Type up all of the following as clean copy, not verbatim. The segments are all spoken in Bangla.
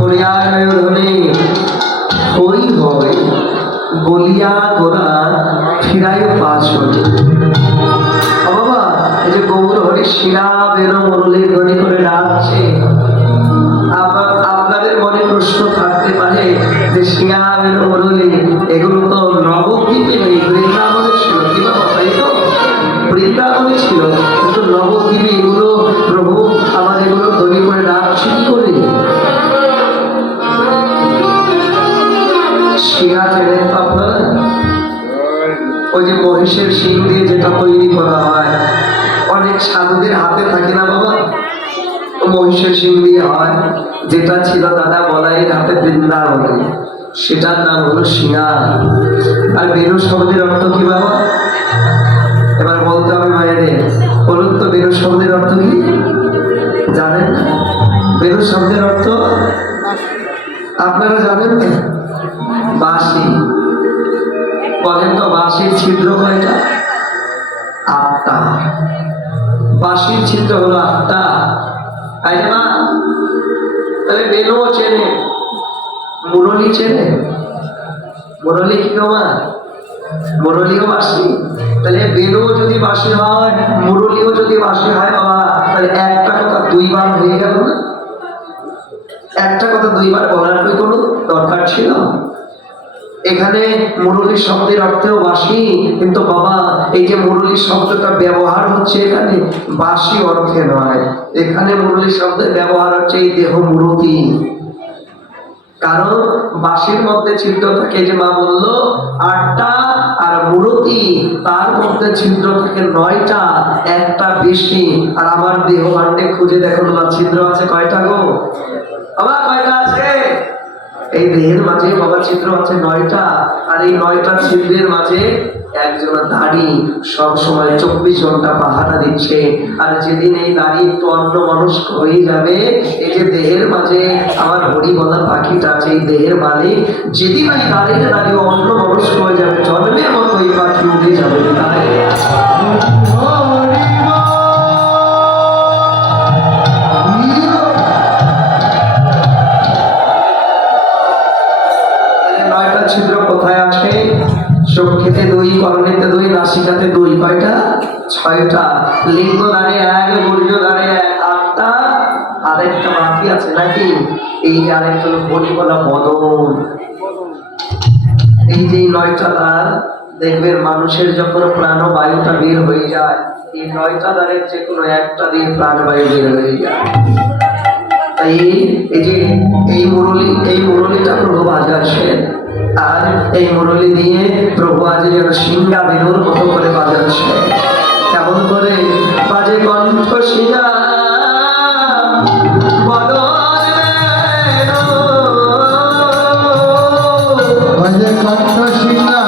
করিয়ার ধনে ওই হয় বলিয়া গোরা ফিরায় পাশ হতে। বাবা এই যে গৌর হরি শিরা বেরো মুরলীর ধ্বনি করে ডাকছে, আপনাদের মনে প্রশ্ন থাকতে পারে যে শিরা বেরো মুরলী এগুলো তো নবদ্বীপে নেই, বৃন্দাবনে ছিল। কি বাবা, তাই তো? বৃন্দাবনে ছিল, কিন্তু নবদ্বীপে এগুলো প্রভু আমার এগুলো ধ্বনি করে ডাকছে কি করে? শিরা চেনেন তো আপনারা? ওই যে মহিষের শিং দিয়ে যেটা তৈরি করা হয়, অনেক সাধুদের হাতে থাকে না বাবা, মহিষের শিং দিয়ে হয়, যেটা ছিল দাদা বলাইয়ের হাতে বৃন্দাবনে, সেটার নাম হলো শিঙা। আর বেনু শব্দের অর্থ কি বাবা? এবার বলতে হবে মায়েদের, বলুন তো বেনু শব্দের অর্থ কি জানেন? বেনু শব্দের অর্থ আপনারা জানেন না? বাঁশি। বলেন তো বাঁশির ছিদ্র কয়টা? 8টা। বাঁশির ছিদ্র হলো 8টা। তাই না? তাহলে বেনু চেনে, মুরলী চেনে? মুরলী কি বাবা? মুরলীও বাঁশি। তাহলে বেনু যদি বাঁশি হয়, মুরলীও যদি বাঁশি হয় বাবা, তাহলে একটা কথা 2 বার হয়ে গেল না? একটা কথা 2 বার বলার কোনো দরকার ছিল? এখানে মুরলী শব্দের অর্থেও বাঁশি, কিন্তু বাবা এই যে মুরলী শব্দটা ব্যবহার হচ্ছে এখানে বাঁশি অর্থে নয়, এখানে মুরলী শব্দের ব্যবহার হচ্ছে এই দেহ মূরতি। কারণ বাঁশির মধ্যে ছিদ্র থাকে, যে মা বললো 8টা, আর মূরতি তার মধ্যে ছিদ্র থাকে 9টা, একটা বেশি। আর আমার দেহ ভাণ্ডে খুঁজে দেখো না, ছিদ্র আছে কয়টা গো বাবা? কয়টা আছে? এই দেহের মাঝে বাবা ছিদ্র আছে 9টা, আর এই 9টা ছিদ্রের মাঝে একজন দাড়ি সব সময় 24 ঘন্টা পাহারা দিচ্ছে। আর যেদিন এই দাড়ি একটু অন্য মানুষ হয়ে যাবে, এই যে দেহের মাঝে আমার হরি বলা পাখিটা আছে, এই দেহের মালিক যেদিন এই দাড়িটা দাঁড়িয়ে অন্য মানুষ হয়ে যাবে, জন্মের মতো এই পাখি উঠে যাবে। তাই 9টা ছিদ্র কোথায় আছে? চক্ষেতে 2, করণেতে 2, নাসিকাতে 2, কয়টা? 6টা। লিঙ্গ দাঁড়িয়ে 1, বর্জ দাঁড়িয়ে 1, 8টা। আরেকটা বাকি আছে নাকি? এই আরেকটা বলি বলা মদন। এই যে 9টা দ্বার, দেখবেন মানুষের যখন প্রাণবায়ুটা বের হয়ে যায়, এই 9টা দ্বারের যে কোনো একটা দিয়ে প্রাণবায়ু বের হয়ে যায়। তাই এই যে এই মুরলীটা প্রভু বাজাচ্ছেন, আর এই মুরলী দিয়ে প্রভু আজ যেন সিংহা বেনুর মতো করে বাজাচ্ছে। কেমন করে বাজে কণ্ঠ সিংহা বাজে কণ্ঠ সিংহা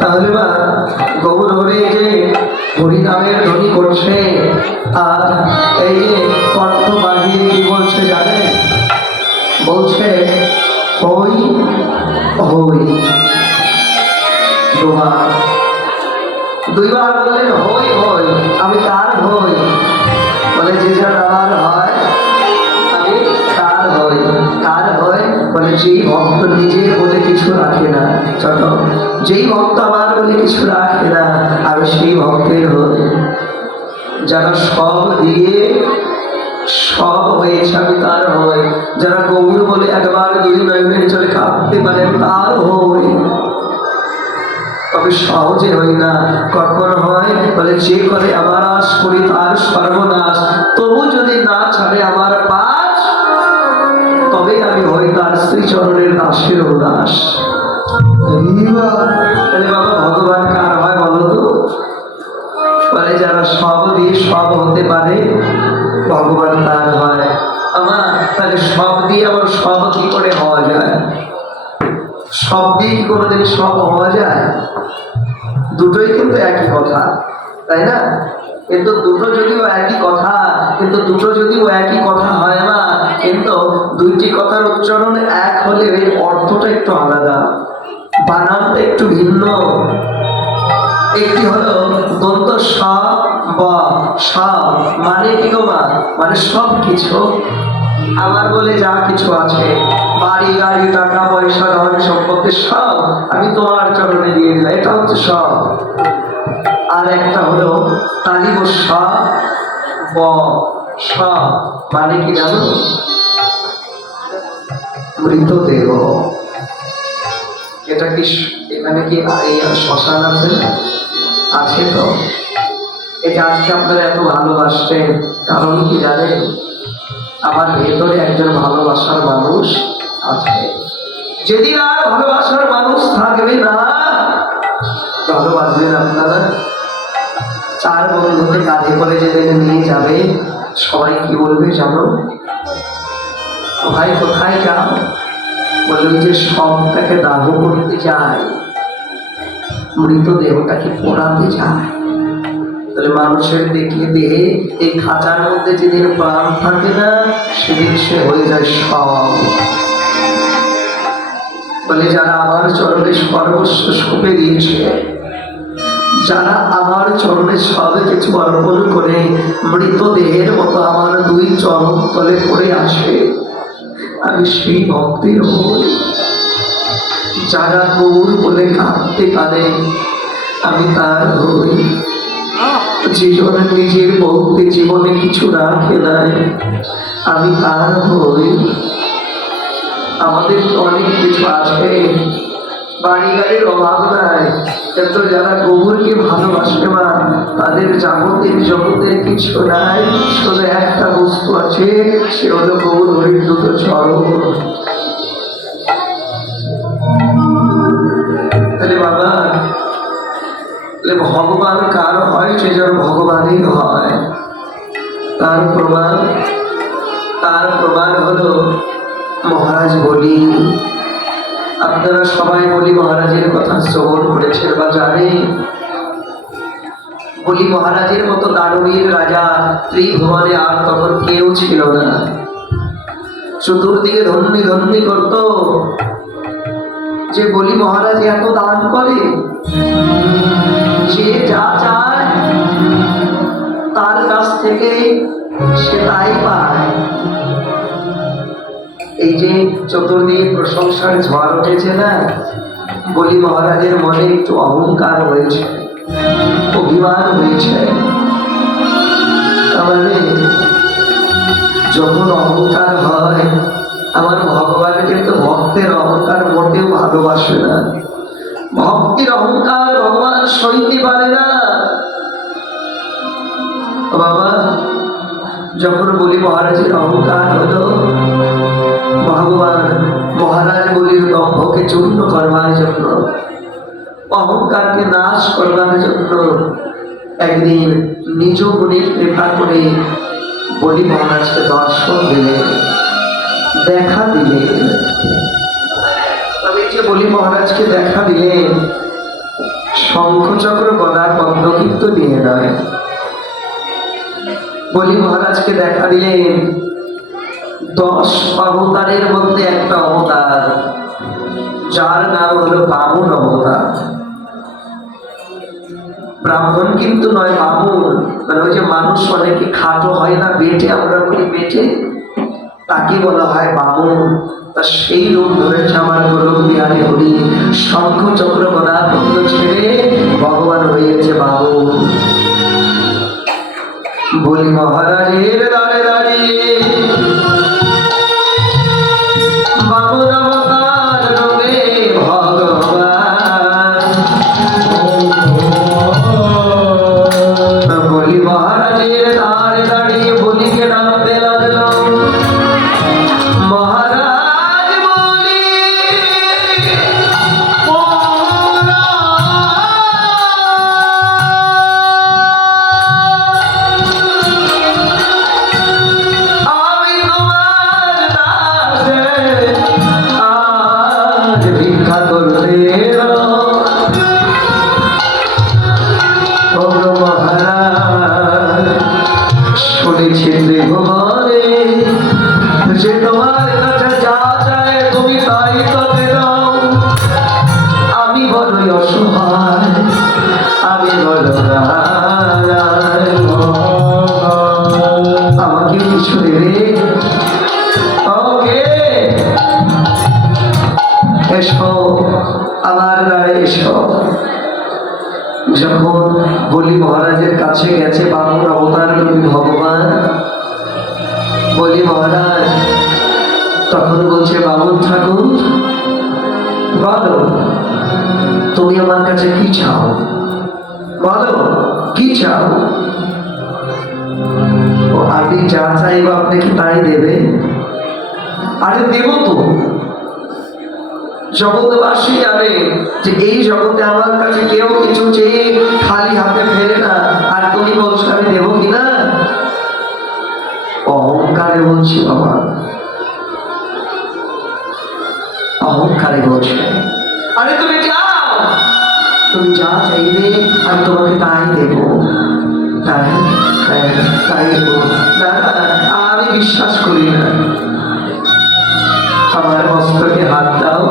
তাহলে বা গৌর হরে যে হরিনামের ধ্বনি করছে আর এই যে কণ্ঠ বাড়িয়ে কি বলছে জানে, বলছে হই হই দুইবার বললেন হই হই। আমি কার হই? বলে যে যার আমার হয় আমি কার হই। কার হয়? বলে যেই ভক্ত নিজে বলে কিছু রাখে না, ছোট যেই ভক্ত আমার বলে কিছু রাখে না আমি সেই ভক্তের হই। যারা সব দিয়ে সব হয়েছে আমি তার হই। যারা গৌর বলে একবার দুই নয়নের চলে কাঁদতে পারে তার হই। তবে সহজে হই না। কখন হয়? বলে যে করে আমার আশ করি তার সর্বনাশ, তবু যদি না ছাড়ে আমার পাশ তবে আমি হই তার শ্রীচরণের দাসের দাস। তাহলে বাবা ভগবান কার হয় বলো তো? বলে যারা সব দিয়ে সব হতে পারে ভগবান তার হয়। আমার তাহলে সব দিয়ে আবার সব কি করে হওয়া যায়? সব দিয়ে কি কোনোদিন সব হওয়া যায়? দুটোই কিন্তু একই কথা, তাই না? কিন্তু দুটো যদিও একই কথা, কিন্তু দুটো যদিও একই কথা হয় না, কিন্তু দুইটি কথার উচ্চারণ এক হলে অর্থটা একটু আলাদা, বানানটা একটু ভিন্ন। একটি হলো দন্ত স ব সব মানে কি গো মা? মানে সব কিছু আমার বলে যা কিছু আছে, বাড়ি গাড়ি টাকা পয়সা ধন সম্পত্তি সব আমি তোমার চরণে দিয়ে দিলাম, এটা হচ্ছে সব। আর একটা হলো তালিব স ব সব মানে কি জানো? মৃতদেহ। এটা কি এখানে কি এই শ্মশান আছে না? আছে তো। এটা আজকে আপনারা এত ভালোবাসছেন কারণ কি জানেন? আমার ভেতরে একজন ভালোবাসার মানুষ আছে। যেদিন আর ভালোবাসার মানুষ থাকবে না, ভালোবাসবেন আপনারা? চার বন্ধুকে কাঁধে করে যেদিন নিয়ে যাবে সবাই কি বলবে জানো? ভাই কোথায় যাও? বলবে যে সবটাকে দাহ করতে যায়, মৃতদেহটাকে পোড়াতে যায়। তাহলে মানুষের দেখিয়ে দেহে এই খাঁচার মধ্যে যেদিন প্রাণ থাকে না সেদিন সে হয়ে যায় সব। বলে যারা আমার চরণে সর্বস্ব সঁপে দিয়েছে, যারা আমার চরণে সব কিছু অর্পণ করে মৃতদেহের মতো আমার দুই চরণ তলে পড়ে আসে, আমি সেই ভক্তের হই। যারা গৌর বলে কাঁদতে পারে আমি তার হই। জীবন নিজের বলতে জীবনে কিছু রাখে নাই আমি তার হই। আমাদের তো অনেক কিছু আছে, বাড়ি গাড়ির অভাব নাই, কিন্তু যারা গৌরকে ভালোবাসে মা তাদের যাবতীয় জগতের কিছু নাই, শুধু একটা বস্তু আছে, সে হলো গৌর হরির দুটো চরণ। তাহলে বাবা ভগবান কার হয়? সে যেন ভগবানই হয়। তার প্রমাণ হলো মহারাজ বলি। আপনারা সবাই বলি মহারাজের কথা শ্রবণ করেছেন বা জানেন। বলি মহারাজের মতো দানবীর রাজা ত্রিভুবনে আর তখন কেউ ছিল না। চতুর্দিকে ধন্যি ধন্যি করত যে বলি মহারাজ এত দান করে, সে যা চায় তার কাছ থেকে সে তাই পায়। এই যে চতুর্দিকে প্রশংসার ঝড় উঠেছে না, বলি মহারাজের মনে একটু অহংকার হয়েছে, অভিমান হয়েছে। তাহলে যখন অহংকার হয়, আমার ভগবান কিন্তু ভক্তের অহংকার মোটেও ভালোবাসে না। ভক্তির অহংকার ভগবান সইতে পারে না। বাবা যখন বলি মহারাজের অহংকার হলো, ভগবান মহারাজ বলির দম্ভকে চূর্ণ করবার জন্য, অহংকারকে নাশ করবার জন্য একদিন নিজ গুণে কৃপা করে বলি মহারাজকে দর্শন দিলে, দেখা দিলে। তবে যে বলি মহারাজকে দেখা দিলেন, শঙ্খচক্র গদা পদ্ম কিন্তু নিয়ে নয়। বলি মহারাজকে দেখা দিলেন 10 অবতারের মধ্যে একটা অবতার, যার নাম হলো বামন অবতার। ব্রাহ্মণ কিন্তু নয়, বামন। মানে ওই যে মানুষ অনেকে খাটো হয় না, বেটে, আমরা বলি বেটে, তাকে বলা হয় বামন। তা সেই রূপ ধরেছে আমার গোলক বিহারী হরি। শঙ্খ চক্র গদা পদ্ম ছেড়ে ভগবান হয়েছে বামন। বলি মহারাজের দ্বারে দাঁড়িয়ে বামন অবতার রূপে ভগবান। বলি মহারাজের দ্বারে দাঁড়িয়ে বলিকে ডাকতে লাগলো, মহারাজ বলি আমি তোমার দাসে আজ ভিক্ষা করতে এলো। ও মহারাজ, শুনেছি ত্রিভুবনে যে তোমার কাছে যা চায় তুমি তাই তাকে দাও। আমি বড়ই অসহায়, আমি বড় নারায়ণ, আমাকে কিছু দেবে? ওকে, এসো আমার দ্বারে এসো। যখন বলি মহারাজের কাছে গেছে বামন অবতার রূপী ভগবান, বলি মহারাজ তখন বলছে, বামন ঠাকুর বলো তুমি আমার কাছে কি চাও, বলো কি চাও? ও আমি যা চাইব আপনি কি তাই দেবে? আরে দেব তো। জগৎবাসী জানে যে এই জগতে আমার কাছে কেউ কিছু চেয়ে খালি হাতে ফেরে না। আর তুমি বলছো আমি দেবো কিনা? অহংকারে বলছি বাবা, অহংকারে বলছে। আরে তুমি যাও, তুমি যা চাইবে আমি তোমাকে তাই দেব, তাই তাই তাই দেবো। না আমি বিশ্বাস করি না। আমার মস্তকে হাত দাও,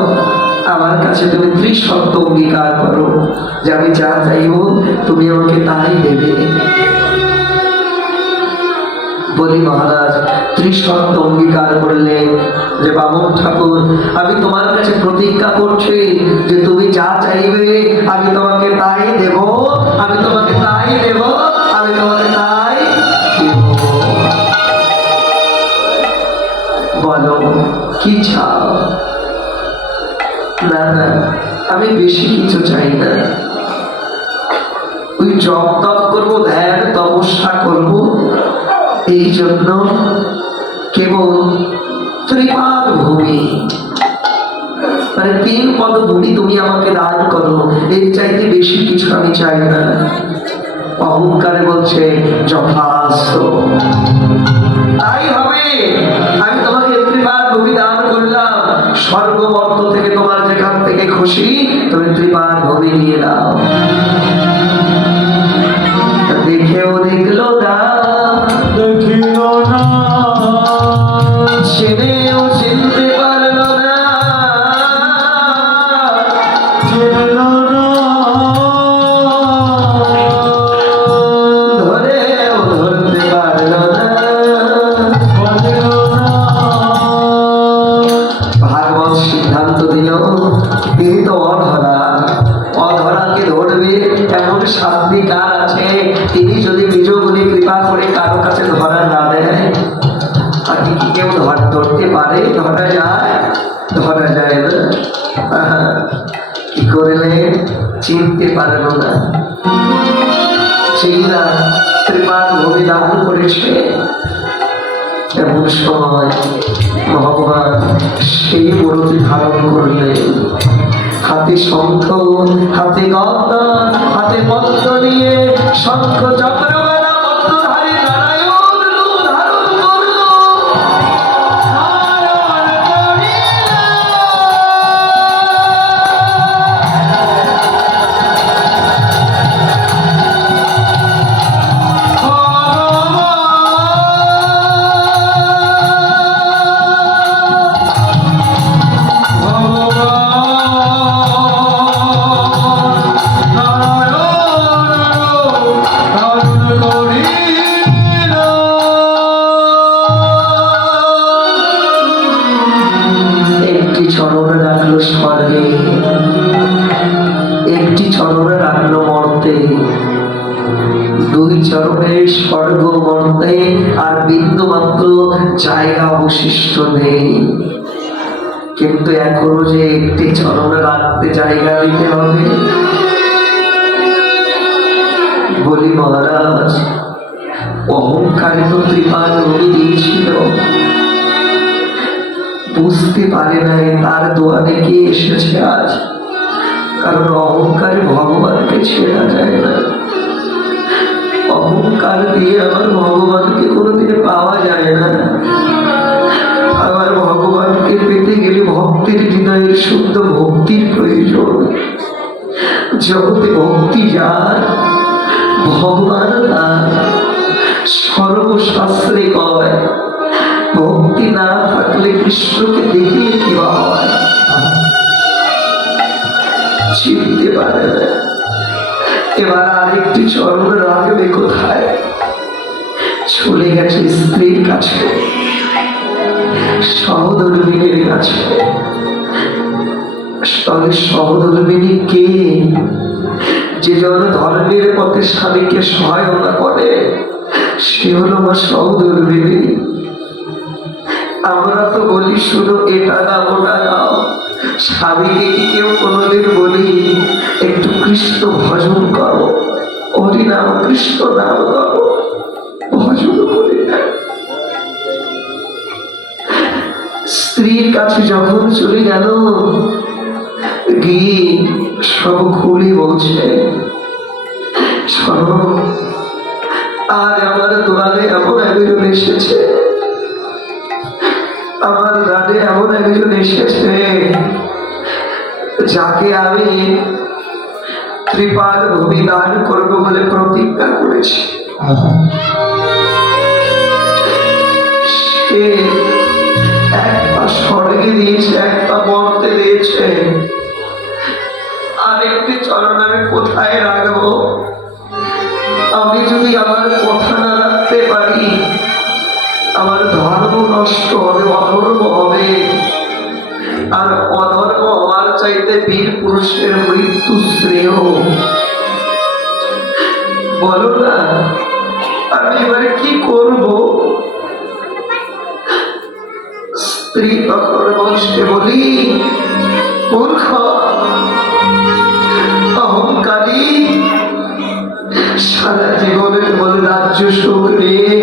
আমার কাছে তুমি ত্রিশর্ত অঙ্গীকার করো যে আমি যা চাইব তুমি আমাকে তাই দেবে। বলি মহারাজ ত্রিশর্ত অঙ্গীকার করলেন যে বামন ঠাকুর আমি তোমার কাছে প্রতিজ্ঞা করছি যে তুমি যা চাইবে আমি তোমাকে তাই দেব, আমি তোমাকে তাই দেব, আমি তোমাকে তাই দেব। বলো কি চাও? না না আমি বেশি কিছু চাই না, ওই জপ তপ করবো, ধ্যান তপস্যা করবো, এই জন্য কেবল ত্রিপাদ ভূমি মানে 3 পদ ভূমি তুমি আমাকে দান করো, এর চাইতে বেশি কিছু আমি চাই না। অহংকারে বলছে যথাস্ত, তাই হবে। আমি তোমাকে ত্রিপাদ ভূমি দান করলাম, স্বর্গমর্ত থেকে তোমার যেখান থেকে খুশি তুমি ত্রিপাদ ভূমি নিয়ে দাও। দেখেও দেখলো না, দেখিও না, চিনেও চিনতে পারলো না, চিনলো না, ধরেও ধরতে পারলো না, বললো না। ভাগবত সিদ্ধান্ত দিল তিনি তো অধরা, অধরাকে ধরবে এমন শান্তি কার আছে? তিনি যদি নিজ গুণে কৃপা করে কারো কাছে ধরা না দেয়, আর কি কেউ ধরতে পারে? ধরা যায়? ধরা যায় না। কি করলে চিনতে পারল না, চিনা কৃপার ভূমি দান করেছে। এমন সময় ভগবান সেই মূর্তি ধারণ করলেন, হাতে শঙ্খ, হাতে গদা, হাতে পদ্ম নিয়ে শঙ্খ চক্র গদা পদ্মধারী নারায়ণ রূপ ধারণ জীবনের স্বর্গ মর্তে আর বিন্দুমাত্র জায়গা অবশিষ্ট নেই, কিন্তু এখনো যে একটি চরণ রাখতে জায়গা দিতে হবে। বলি মহারাজ, অহংকারে তো ত্রিপাল নদী দিয়েছিল, বুঝতে পারে নাই তার দোয়ারে কে এসেছে আজ। কারণ অহংকারে ভগবানকে ছেড়া যায় না, অহংকার দিয়ে আমার ভগবানকে কোনোদিন পাওয়া যায় না। আমার ভগবানকে পেতে গেলে ভক্তের হৃদয়ের শুদ্ধ ভক্তির প্রয়োজন। জগতে ভক্তি যার, ভগবান তার। সর্বশাস্ত্রে কয় ভক্তি না থাকলে কৃষ্ণকে দেখে কি হয়, চিনতে পারে না। এবার আরেকটি চরণ রাখবে কোথায়? চলে গেছে স্ত্রীর কাছে, সহধর্মিনীর কাছে। তবে সহধর্মিনী কে? যে জন ধর্মের পথে স্বামীকে সহায়তা করে, সে হলো আমার সহধর্মিনী। আমরা তো বলি শুধু এটা দাও ওটা দাও, স্বামীকে কি কেউ কোনোদিন বলি একটু কৃষ্ণ ভজন করো, হরি নাম কৃষ্ণ নাম করো, ভজন করি না। স্ত্রীর কাছে যখন চলে গেল, গিয়ে সব খুলে বলছে, শোনো, আজ আমার দোয়ারে এমন একজন এসেছে, আমার রাজে এমন একজন এসেছে যাকে আমি ত্রিপাল ভূমি দান করবো বলে প্রতিজ্ঞা করেছি। সে এক পা স্বর্গে দিয়েছে, এক পা মর্তে দিয়েছে, আরেকটি চরণ আমি কোথায় রাখবো? আমি যদি আমার কথা না রাখতে পারি, আমার ধর্ম নষ্ট হবে, অধর্ম হবে। আর অধর্ম হওয়ার চাইতে বীর পুরুষের মৃত্যু শ্রেয়। বলো না, আমি এবারে কি করব? স্ত্রী তখন বসে বলি, মূর্খ অহংকারী, সারা জীবনের বলে রাজ্য সুখ নিয়ে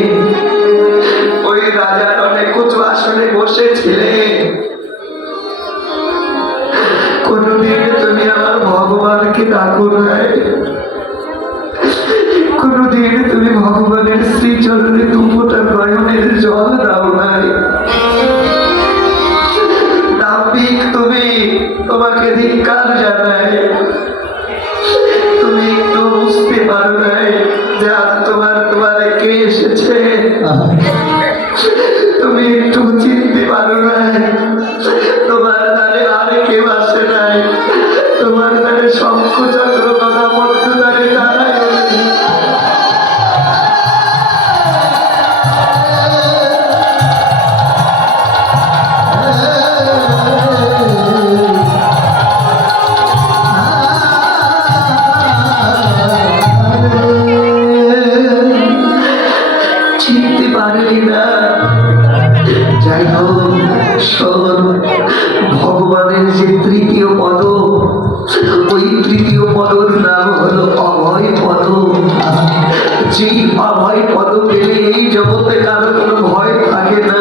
ওই রাজার অনেক উঁচু আসনে বসেছিলে, কোনদিন তুমি আমার ভগবানকে ডাকো নাই, কোনদিন তুমি ভগবানের শ্রীচরণে দুপুটা নয়নের জল দাও নাই। দাম্ভিক তুমি, তোমাকে ধিক্কার জানাই। তুমি একটু বুঝতে পারো নাই যে আজ তোমার কে এসেছে? তুমি একটু চিনতে পারো নাই তোমার দ্বারে আর কেউ আসে নাই, তোমার দ্বারে শঙ্খ চক্র কথা পদ্ম দ্বারে দাঁড়ায়। চিনতে পারলি না? যাই হোক, শোন, ভগবানের যে তৃতীয় পদ, ওই তৃতীয় পদর নাম হলো অভয় পদ। যেই অভয় পদ পেলে এই জগতে কারো কোনো ভয় থাকে না।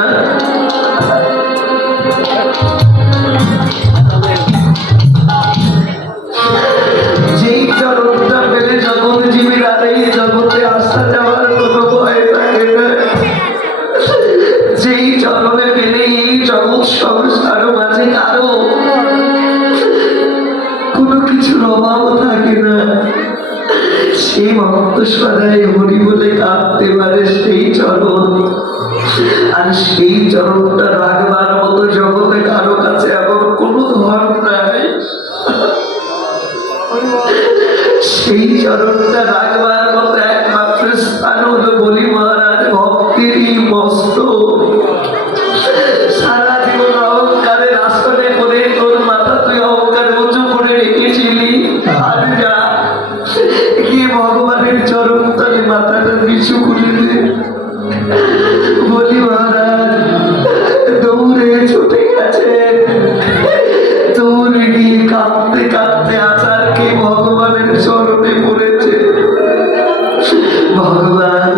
যেই চরণটা পেলে জগৎ জীবীরা এই জগতে আসা যাওয়ার কোনো ভয় থাকে না। যেই চরণে পেলে এই জগৎ সংসার মাঝে কারো কোনো কিছুর অভাব থাকে না। সেই ভক্ত সদাই হরি বলে কাঁদতে পারে সেই চরণ। আর সেই চরণটা রাখবার মতো জগতে কারো কাছে এমন কোনো ধন নাই। সেই চরণটা রাখবার মতো একমাত্র স্থান হলো বলি মহারাজ ভক্তিরই মস্তক। সারা জীবন অহংকারের আসনে করে তোর মাথা তুই অহংকার উঁচু করে রেখেছিলি, আর যা গিয়ে ভগবানের চরণ তলে মাথাটা নিচু ভগবান,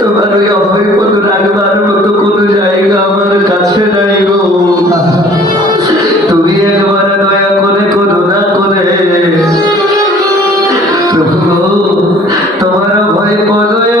তোমার ওই অভয় পদ রাখবার মতো কোনো জায়গা আমার কাছে নাই গো। তুমি একবার দয়া করে করুণা করে প্রভু তোমার ভয় পদে